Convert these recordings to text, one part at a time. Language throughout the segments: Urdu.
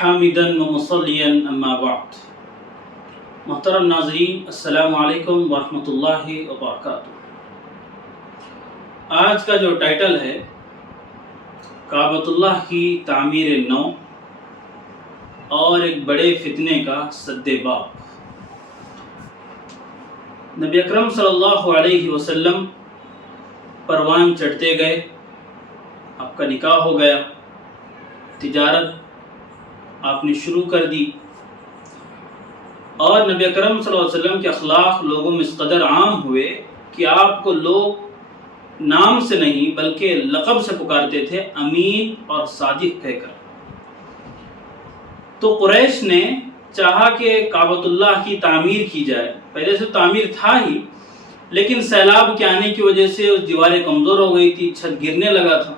حامدن و مصلیًا اما بعد۔ محترم ناظرین، السلام علیکم ورحمۃ اللہ وبرکاتہ۔ آج کا جو ٹائٹل ہے کعبۃ اللہ کی تعمیر نو اور ایک بڑے فتنے کا سد باب۔ نبی اکرم صلی اللہ علیہ وسلم پروان چڑھتے گئے، آپ کا نکاح ہو گیا، تجارت آپ نے شروع کر دی، اور نبی اکرم صلی اللہ علیہ وسلم کے اخلاق لوگوں میں اس قدر عام ہوئے کہ آپ کو لوگ نام سے نہیں بلکہ لقب سے پکارتے تھے، امین اور صادق کہہ کر۔ تو قریش نے چاہا کہ کعبۃ اللہ کی تعمیر کی جائے، پہلے سے تعمیر تھا ہی، لیکن سیلاب کے آنے کی وجہ سے اس دیواریں کمزور ہو گئی تھی، چھت گرنے لگا تھا،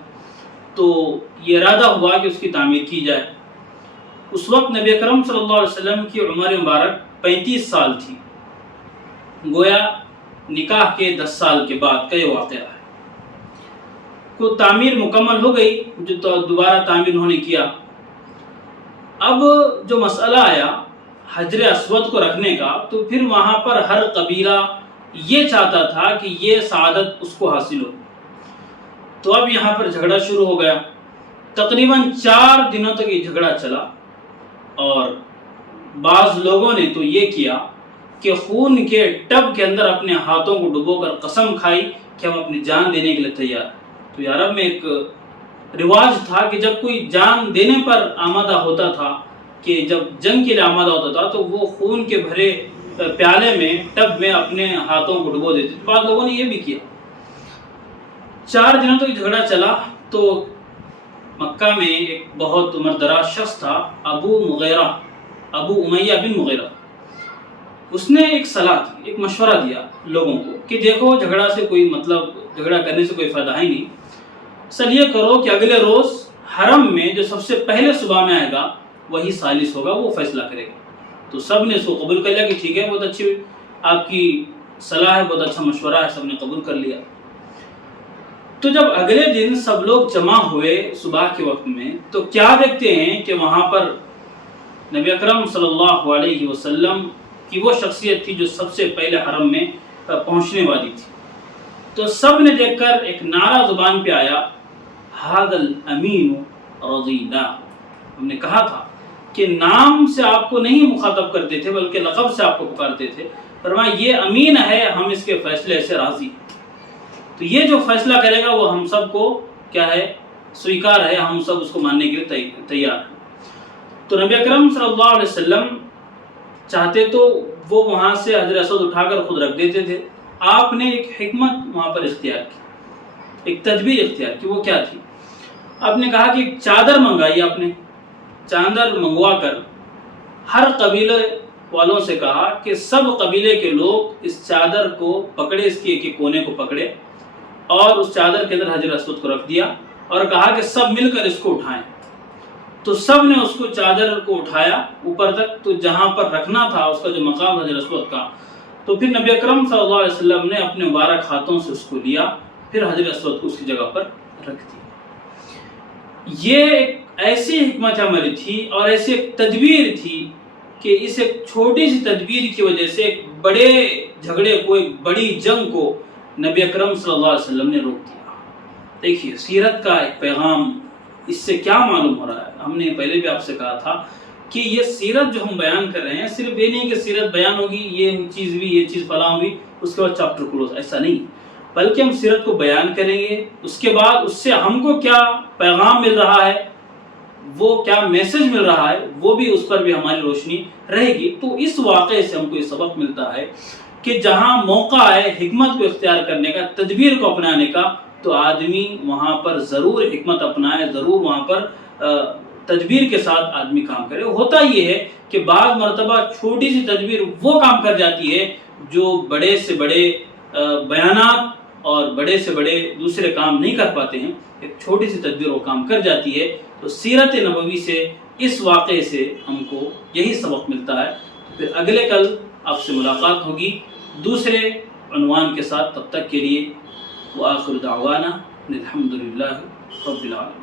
تو یہ ارادہ ہوا کہ اس کی تعمیر کی جائے۔ اس وقت نبی اکرم صلی اللہ علیہ وسلم کی عمر مبارک 35 سال تھی، گویا نکاح کے 10 سال کے بعد کا یہ واقعہ ہے۔ کو تعمیر مکمل ہو گئی، جو دوبارہ تعمیر انہوں نے کیا۔ اب جو مسئلہ آیا حجر اسود کو رکھنے کا، تو پھر وہاں پر ہر قبیلہ یہ چاہتا تھا کہ یہ سعادت اس کو حاصل ہو، تو اب یہاں پر جھگڑا شروع ہو گیا۔ تقریباً 4 دنوں تک یہ جھگڑا چلا، اور بعض لوگوں نے تو یہ کیا کہ خون کے ٹب کے اندر اپنے ہاتھوں کو ڈبو کر قسم کھائی کہ ہم اپنی جان دینے کے لیے تیار ہیں۔ تو عرب میں ایک رواج تھا کہ جب کوئی جان دینے پر آمادہ ہوتا تھا، کہ جب جنگ کے لیے آمادہ ہوتا تھا، تو وہ خون کے بھرے پیالے میں، ٹب میں اپنے ہاتھوں کو ڈبو دیتے تھے۔ بعض لوگوں نے یہ بھی کیا۔ 4 دنوں تک جھگڑا چلا، تو مکہ میں ایک بہت عمردراز شخص تھا، ابو امیہ بن مغیرہ۔ اس نے ایک صلاح دی، ایک مشورہ دیا لوگوں کو کہ دیکھو جھگڑا سے کوئی جھگڑا کرنے سے کوئی فائدہ ہی نہیں، اصل یہ کرو کہ اگلے روز حرم میں جو سب سے پہلے صبح میں آئے گا وہی ثالث ہوگا، وہ فیصلہ کرے گا۔ تو سب نے اس کو قبول کر لیا کہ ٹھیک ہے، بہت اچھی آپ کی صلاح ہے، بہت اچھا مشورہ ہے، سب نے قبول کر لیا۔ تو جب اگلے دن سب لوگ جمع ہوئے صبح کے وقت میں، تو کیا دیکھتے ہیں کہ وہاں پر نبی اکرم صلی اللہ علیہ وسلم کی وہ شخصیت تھی جو سب سے پہلے حرم میں پہنچنے والی تھی۔ تو سب نے دیکھ کر ایک نعرہ زبان پہ آیا، ھذا الامین رضینا۔ ہم نے کہا تھا کہ نام سے آپ کو نہیں مخاطب کرتے تھے بلکہ لقب سے آپ کو پکارتے تھے، فرمایا یہ امین ہے، ہم اس کے فیصلے سے راضی ہیں۔ تو یہ جو فیصلہ کرے گا وہ ہم سب کو کیا ہے، سویکار ہے، ہم سب اس کو ماننے کے لیے تیار ہیں۔ تو نبی اکرم صلی اللہ علیہ وسلم چاہتے تو وہ وہاں سے حجر اسود اٹھا کر خود رکھ دیتے تھے۔ آپ نے ایک حکمت وہاں پر اختیار کی، ایک تدبیر اختیار کی۔ وہ کیا تھی؟ آپ نے کہا کہ ایک چادر منگائی، آپ نے چادر منگوا کر ہر قبیلے والوں سے کہا کہ سب قبیلے کے لوگ اس چادر کو پکڑے، اس کے ایک کونے کو پکڑے، اور اس چادر کے اندر حجر اسود کو رکھ دیا، اور کہا کہ سب مل کر اس کو اٹھائیں۔ تو سب نے اس کو چادر کو اٹھایا اوپر تک، تو جہاں پر رکھنا تھا اس کا جو مقام حجر اسود کا، تو پھر نبی اکرم صلی اللہ علیہ وسلم نے اپنے مبارک ہاتھوں سے اس کو لیا، پھر حجر اسود کو اس کی جگہ پر رکھ دیا۔ یہ ایک ایسی حکمت عملی تھی اور ایسی ایک تدبیر تھی کہ اس ایک چھوٹی سی تدبیر کی وجہ سے ایک بڑے جھگڑے کو، ایک بڑی جنگ کو نبی اکرم صلی اللہ علیہ وسلم نے روک دیا۔ دیکھیے سیرت کا ایک پیغام اس سے کیا معلوم ہو رہا ہے۔ ہم نے پہلے بھی آپ سے کہا تھا کہ یہ سیرت جو ہم بیان کر رہے ہیں، صرف یہ نہیں کہ سیرت بیان ہوگی، یہ چیز بھی، یہ چیز فلاں ہوئی، اس کے بعد چیپٹر کلوز، ایسا نہیں، بلکہ ہم سیرت کو بیان کریں گے، اس کے بعد اس سے ہم کو کیا پیغام مل رہا ہے، وہ کیا میسج مل رہا ہے، وہ بھی اس پر بھی ہماری روشنی رہے گی۔ تو اس واقعے سے ہم کو یہ سبق ملتا ہے کہ جہاں موقع ہے حکمت کو اختیار کرنے کا، تدبیر کو اپنانے کا، تو آدمی وہاں پر ضرور حکمت اپنائے، ضرور وہاں پر تدبیر کے ساتھ آدمی کام کرے۔ ہوتا یہ ہے کہ بعض مرتبہ چھوٹی سی تدبیر وہ کام کر جاتی ہے جو بڑے سے بڑے بیانات اور بڑے سے بڑے دوسرے کام نہیں کر پاتے ہیں، ایک چھوٹی سی تدبیر وہ کام کر جاتی ہے۔ تو سیرت نبوی سے، اس واقعے سے ہم کو یہی سبق ملتا ہے۔ پھر اگلے کل آپ سے ملاقات ہوگی دوسرے عنوان کے ساتھ، تب تک کے لیے وآخر دعوانا الحمدللہ رب العالمین۔